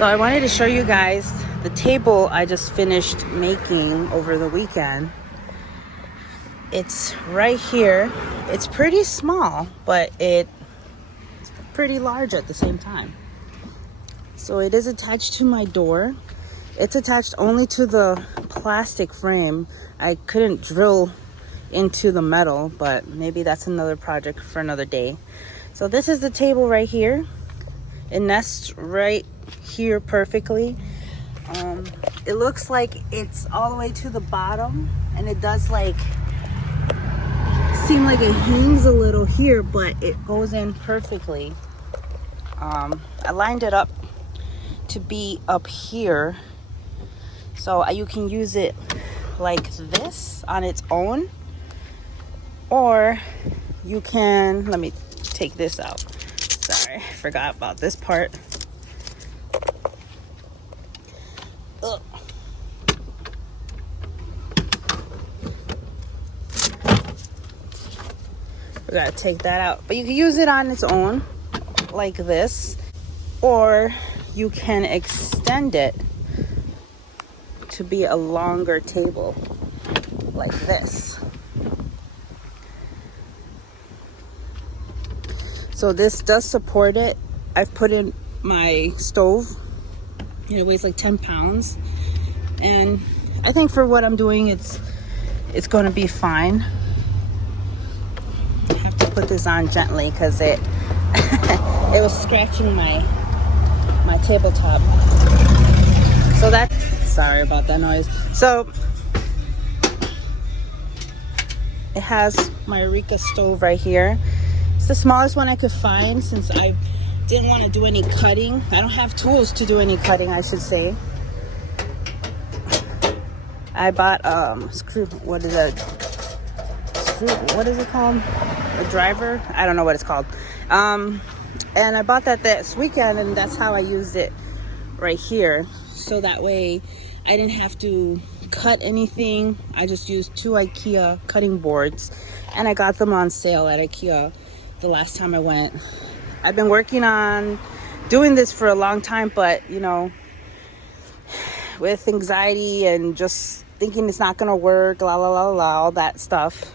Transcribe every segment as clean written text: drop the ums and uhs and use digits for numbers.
So I wanted to show you guys the table I just finished making over the weekend. It's right here. It's pretty small, but it's pretty large at the same time. So it is attached to my door. It's attached only to the plastic frame. I couldn't drill into the metal, but maybe that's another project for another day. So this is the table right here. It nests right here perfectly. It looks like it's all the way to the bottom, and it does like seem like it hangs a little here, but it goes in perfectly. I lined it up to be up here, so you can use it like this on its own, or you can, let me take this out. Sorry, I forgot about this part. Ugh. We gotta take that out, but you can use it on its own like this, or you can extend it to be a longer table like this. So this does support it. I've put in my stove. It weighs like 10 pounds, and I think for what I'm doing, it's going to be fine. I have to put this on gently because it it was scratching my tabletop. So that's, sorry about that noise. So it has my Eureka stove right here. It's the smallest one I could find since I didn't want to do any cutting. I don't have tools to do any cutting, I should say. I bought what is it called? A driver? I don't know what it's called. And I bought that this weekend, and that's how I used it right here. So that way I didn't have to cut anything. I just used 2 Ikea cutting boards, and I got them on sale at Ikea the last time I went. I've been working on doing this for a long time, but you know, with anxiety and just thinking it's not gonna work, la la la la, all that stuff,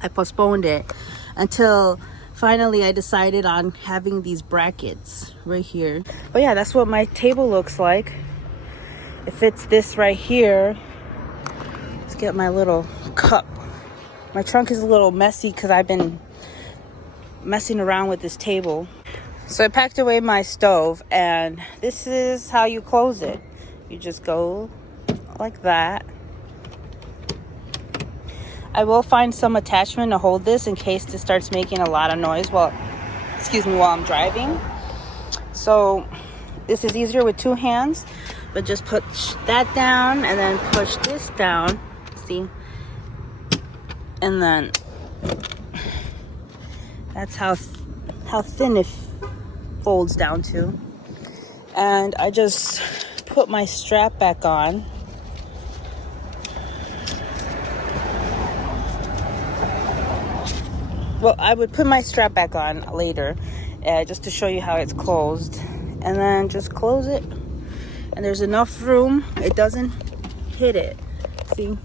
I postponed it until finally I decided on having these brackets right here. But yeah, that's what my table looks like. It fits this right here. Let's get my little cup. My trunk is a little messy because I've been messing around with this table. So I packed away my stove, and this is how you close it. You just go like that. I will find some attachment to hold this in case this starts making a lot of noise while I'm driving. So this is easier with 2 hands, but just push that down and then push this down, see? And then that's how thin it folds down to. And I just put my strap back on. Well, I would put my strap back on later, just to show you how it's closed. And then just close it. And there's enough room. It doesn't hit it. See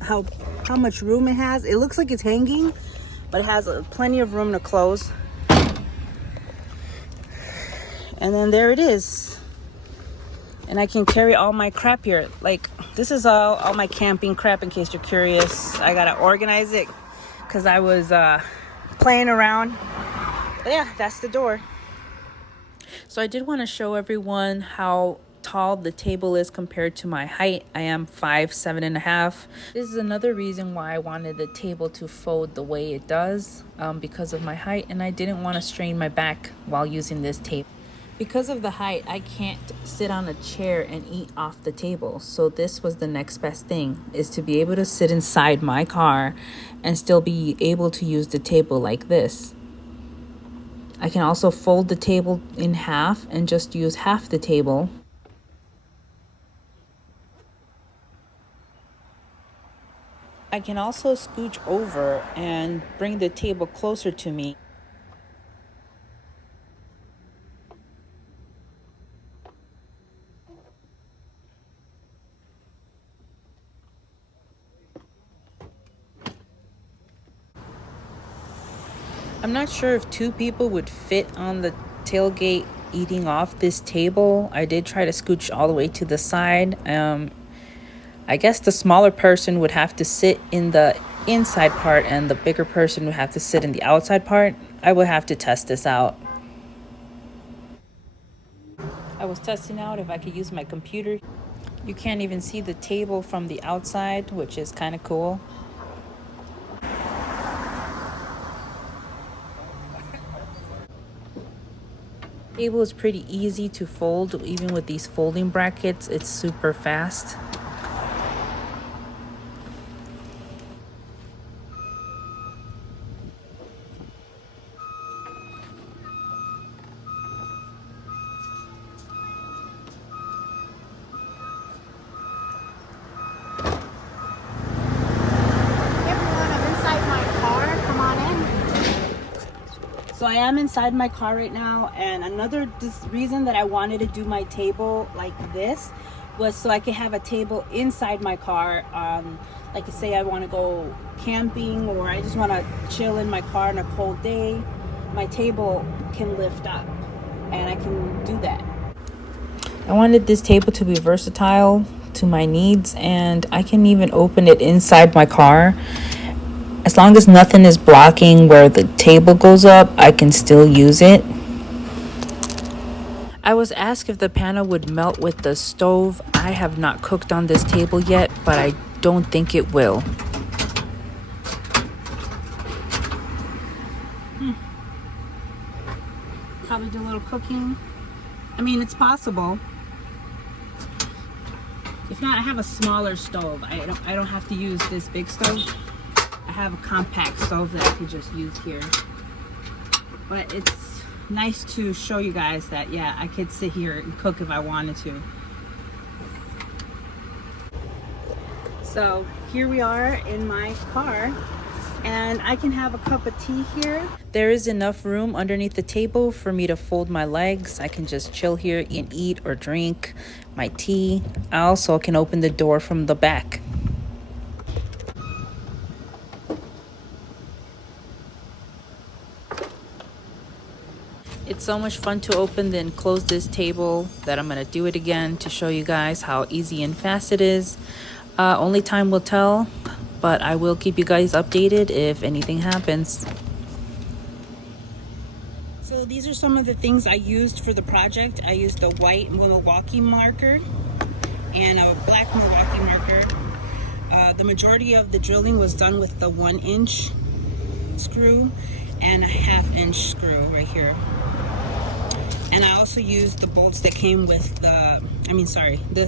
how much room it has? It looks like it's hanging, but it has plenty of room to close. And then there it is. And I can carry all my crap here. Like, this is all my camping crap, in case you're curious. I gotta organize it because I was playing around. But yeah, that's the door. So I did want to show everyone how tall the table is compared to my height. I am 5'7.5". This is another reason why I wanted the table to fold the way it does, because of my height, and I didn't want to strain my back while using this table. Because of the height, I can't sit on a chair and eat off the table. So this was the next best thing, is to be able to sit inside my car and still be able to use the table like this. I can also fold the table in half and just use half the table. I can also scooch over and bring the table closer to me. I'm not sure if 2 people would fit on the tailgate eating off this table. I did try to scooch all the way to the side. I guess the smaller person would have to sit in the inside part and the bigger person would have to sit in the outside part. I would have to test this out. I was testing out if I could use my computer. You can't even see the table from the outside, which is kind of cool. The table is pretty easy to fold. Even with these folding brackets, it's super fast. So I am inside my car right now, and another reason that I wanted to do my table like this was so I could have a table inside my car. Like say I want to go camping or I just want to chill in my car on a cold day, my table can lift up and I can do that. I wanted this table to be versatile to my needs, and I can even open it inside my car. As long as nothing is blocking where the table goes up, I can still use it. I was asked if the panel would melt with the stove. I have not cooked on this table yet, but I don't think it will. Probably do a little cooking. I mean, it's possible. If not, I have a smaller stove. I don't have to use this big stove. I have a compact stove that I could just use here. But it's nice to show you guys that, yeah, I could sit here and cook if I wanted to. So here we are in my car, and I can have a cup of tea here. There is enough room underneath the table for me to fold my legs. I can just chill here and eat or drink my tea. I also can open the door from the back. It's so much fun to open then close this table that I'm gonna do it again to show you guys how easy and fast it is. Only time will tell, but I will keep you guys updated if anything happens. So these are some of the things I used for the project. I used a white Milwaukee marker and a black Milwaukee marker. The majority of the drilling was done with the 1-inch screw and a 1/2-inch screw right here. And I also used the bolts that came with the,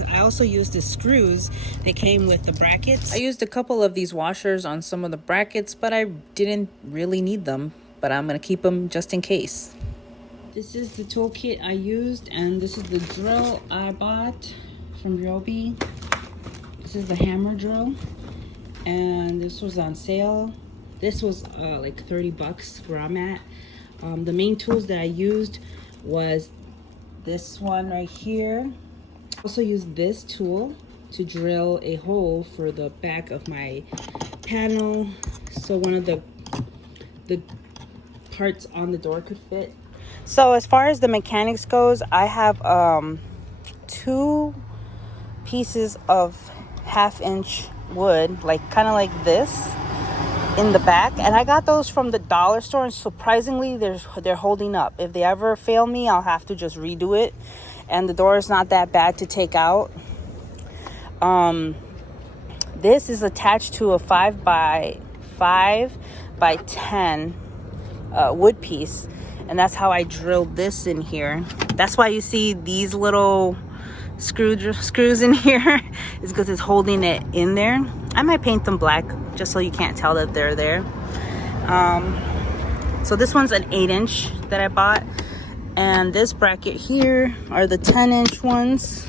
I also used the screws that came with the brackets. I used a couple of these washers on some of the brackets, but I didn't really need them, but I'm gonna keep them just in case. This is the toolkit I used, and this is the drill I bought from Ryobi. This is the hammer drill, and this was on sale. This was like 30 bucks where I'm at. The main tools that I used was this one right here. I also used this tool to drill a hole for the back of my panel so one of the parts on the door could fit. So as far as the mechanics goes, I have 2 pieces of 1/2-inch wood, like kind of like this, in the back, and I got those from the dollar store, and surprisingly they're holding up. If they ever fail me, I'll have to just redo it, and the door is not that bad to take out. This is attached to a 5x5 by 10 wood piece, and that's how I drilled this in here. That's why you see these little screws in here is because it's holding it in there. I might paint them black just so you can't tell that they're there. So this one's an 8-inch that I bought, and this bracket here are the 10-inch ones.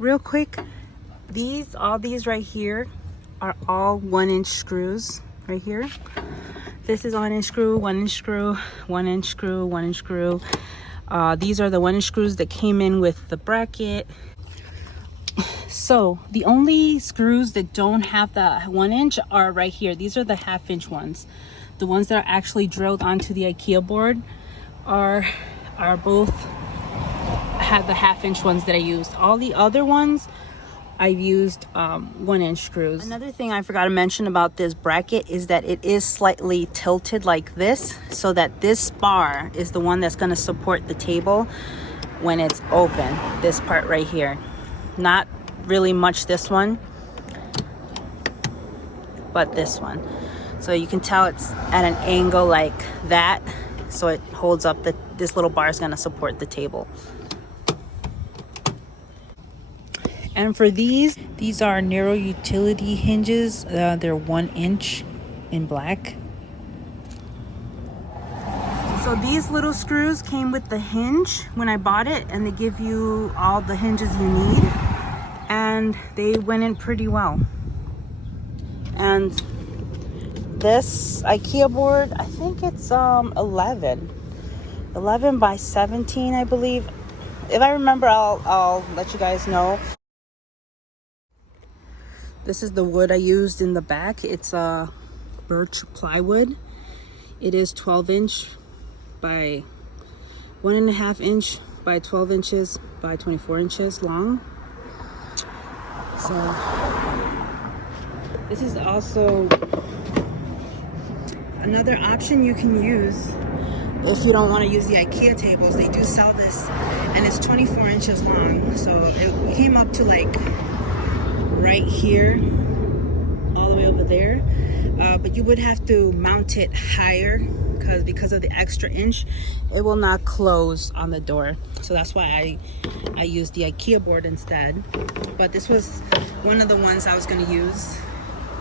Real quick, all these right here are all 1-inch screws right here. This is 1-inch screw, 1-inch screw, 1-inch screw, 1-inch screw. These are the 1-inch screws that came in with the bracket. So the only screws that don't have the 1 inch are right here. These are the 1/2 inch ones. The ones that are actually drilled onto the Ikea board are both have the 1/2 inch ones that I used. All the other ones I've used 1 inch screws. Another thing I forgot to mention about this bracket is that it is slightly tilted like this, so that this bar is the one that's going to support the table when it's open. This part right here, not really much this one, but this one. So you can tell it's at an angle like that, so it holds up. This little bar is going to support the table. And for these are narrow utility hinges. They're 1 inch in black. So these little screws came with the hinge when I bought it, and they give you all the hinges you need, and they went in pretty well. And this Ikea board, I think it's 11 by 17, I believe. If I remember, I'll let you guys know. This is the wood I used in the back. It's birch plywood. It is 12 inch by 1.5 inch by 12 inches by 24 inches long. So this is also another option you can use if you don't want to use the Ikea tables. They do sell this, and it's 24 inches long. So it came up to like right here, all the way over there, but you would have to mount it higher because of the extra inch. It will not close on the door, so that's why I used the Ikea board instead. But this was one of the ones I was going to use.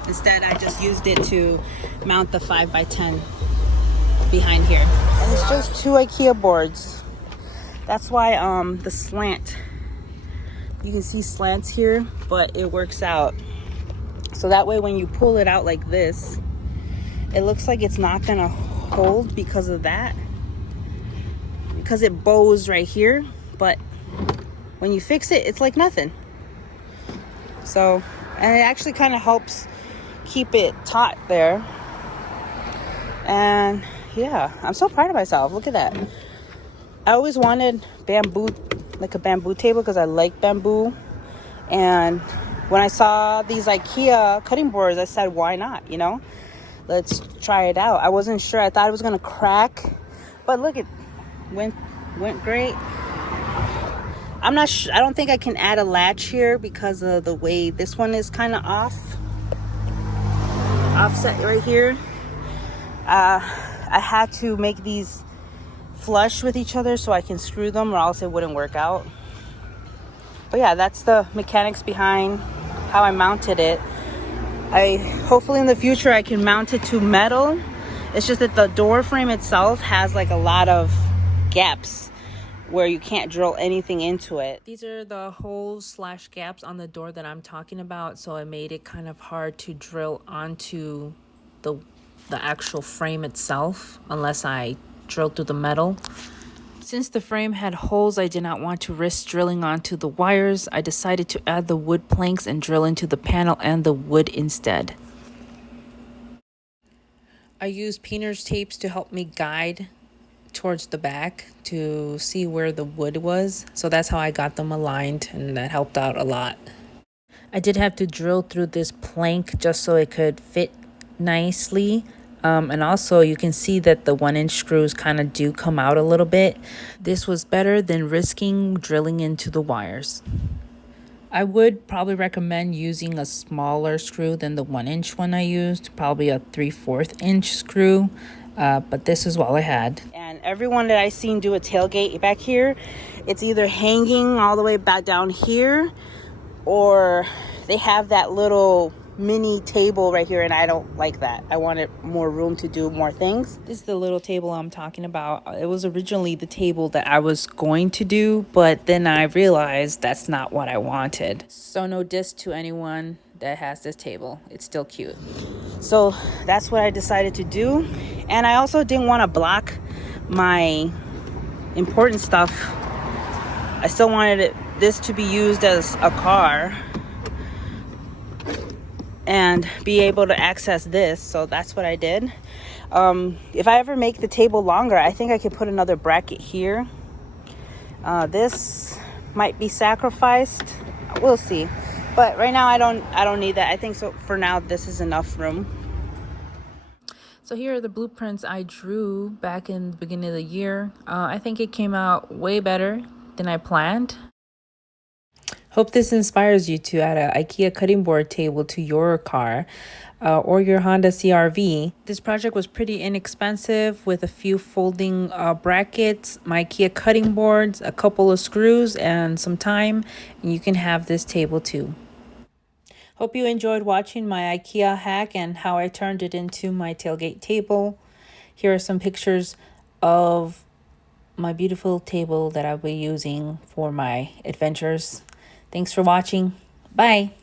Instead, I just used it to mount the 5 by 10 behind here, and it's just 2 Ikea boards. That's why the slant, you can see slants here, but it works out. So that way when you pull it out like this, it looks like it's not gonna hold because of that. Because it bows right here, but when you fix it, it's like nothing. So, and it actually kind of helps keep it taut there. And yeah, I'm so proud of myself. Look at that. I always wanted bamboo, like a bamboo table, because I like bamboo. And when I saw these Ikea cutting boards, I said, why not, you know? Let's try it out. I wasn't sure. I thought it was gonna crack, but look, it went great. I'm not sure. I don't think I can add a latch here because of the way this one is kind of offset right here. I had to make these flush with each other so I can screw them, or else it wouldn't work out. But yeah, that's the mechanics behind how I mounted it. Hopefully in the future I can mount it to metal. It's just that the door frame itself has like a lot of gaps where you can't drill anything into it. These are the holes / gaps on the door that I'm talking about, so it made it kind of hard to drill onto the actual frame itself unless I drilled through the metal. Since the frame had holes, I did not want to risk drilling onto the wires. I decided to add the wood planks and drill into the panel and the wood instead. I used painter's tapes to help me guide towards the back to see where the wood was. So that's how I got them aligned, and that helped out a lot. I did have to drill through this plank just so it could fit nicely. And also you can see that the 1 inch screws kind of do come out a little bit. This was better than risking drilling into the wires. I would probably recommend using a smaller screw than the 1 inch one I used, probably a 3/4 inch screw, but this is all I had. And everyone that I seen do a tailgate back here, it's either hanging all the way back down here, or they have that little mini table right here, and I don't like that. I wanted more room to do more things. This is the little table I'm talking about. It was originally the table that I was going to do, but then I realized that's not what I wanted. So no diss to anyone that has this table. It's still cute. So that's what I decided to do. And I also didn't want to block my important stuff. I still wanted this to be used as a car. and be able to access this. So that's what I did. If I ever make the table longer, I think I could put another bracket here. This might be sacrificed. We'll see. But right now I don't need that. I think so for now this is enough room. So here are the blueprints I drew back in the beginning of the year. I think it came out way better than I planned. Hope this inspires you to add an IKEA cutting board table to your car or your Honda CRV. This project was pretty inexpensive with a few folding brackets, my IKEA cutting boards, a couple of screws, and some time. And you can have this table too. Hope you enjoyed watching my IKEA hack and how I turned it into my tailgate table. Here are some pictures of my beautiful table that I'll be using for my adventures. Thanks for watching. Bye.